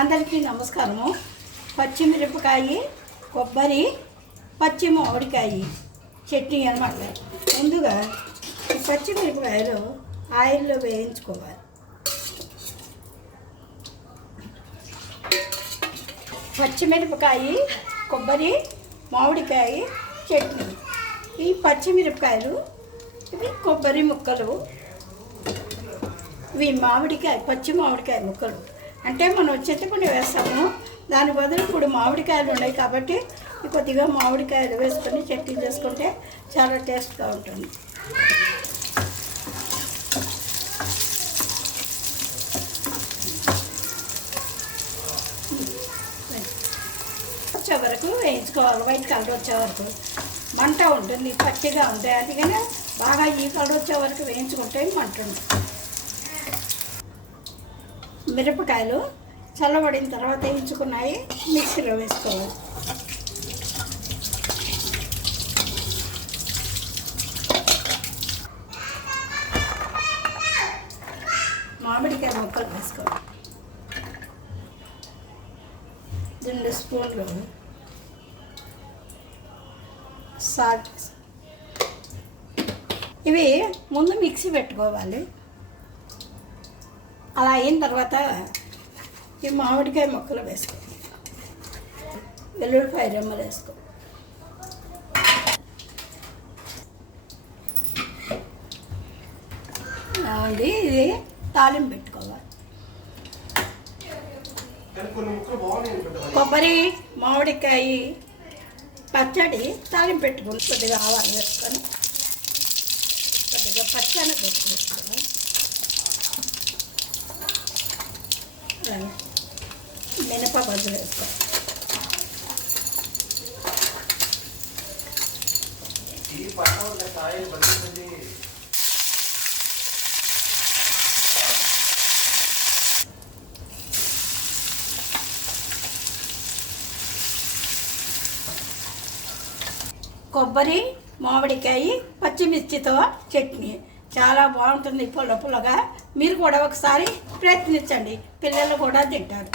అందరికీ నమస్కారము. పచ్చిమిరపకాయ, కొబ్బరి, పచ్చి మామిడికాయ చట్నీ అన్నమాట. ముందుగా ఈ పచ్చిమిరపకాయలు ఆయిల్లో వేయించుకోవాలి. పచ్చిమిరపకాయ, కొబ్బరి, మామిడికాయ చట్నీ. ఈ పచ్చిమిరపకాయలు, ఇవి కొబ్బరి ముక్కలు, ఇవి మామిడికాయ, పచ్చి మామిడికాయ ముక్కలు. అంటే మనం చింతపండు వేస్తాము, దాని బదులు ఇప్పుడు మామిడికాయలు ఉన్నాయి కాబట్టి కొద్దిగా మామిడికాయలు వేసుకొని చట్నీ చేసుకుంటే చాలా టేస్ట్గా ఉంటుంది. వచ్చే వరకు వేయించుకోవాలి. వైట్ కలర్ వచ్చే వరకు మంట ఉంటుంది, పచ్చిగా ఉంటాయి. అందుకనే బాగా ఈ కలర్ వచ్చే వరకు వేయించుకుంటే మంట ఉంటుంది. మిరపకాయలు చల్లబడిన తర్వాత వేయించుకున్నాయి మిక్సీలో వేసుకోవాలి. మామిడికాయ ముక్కలు వేసుకోవాలి. 2 స్పూన్లు సాల్ట్. ఇవి ముందు మిక్సీ పెట్టుకోవాలి. అలా అయిన తర్వాత ఈ మామిడికాయ ముక్కలు వేసుకో, వెల్లుల్లిపాయ రెమ్మలు వేసుకో. ఇది తాలింపు పెట్టుకోవాలి. కొబ్బరి, మామిడికాయ పచ్చడి తాలింపు పెట్టుకోవాలి. కొద్దిగా ఆవాలు వేసుకొని కొద్దిగా పచ్చడి పెట్టుకోవాలి. మినపగుళ్ళు వేసుకోవాలి. కొబ్బరి, మామిడికాయ, పచ్చిమిర్చితో చట్నీ చాలా బాగుంటుంది. పుల్ల పుల్లగా. మీరు కూడా ఒకసారి ప్రయత్నించండి, పిల్లలు కూడా తింటారు.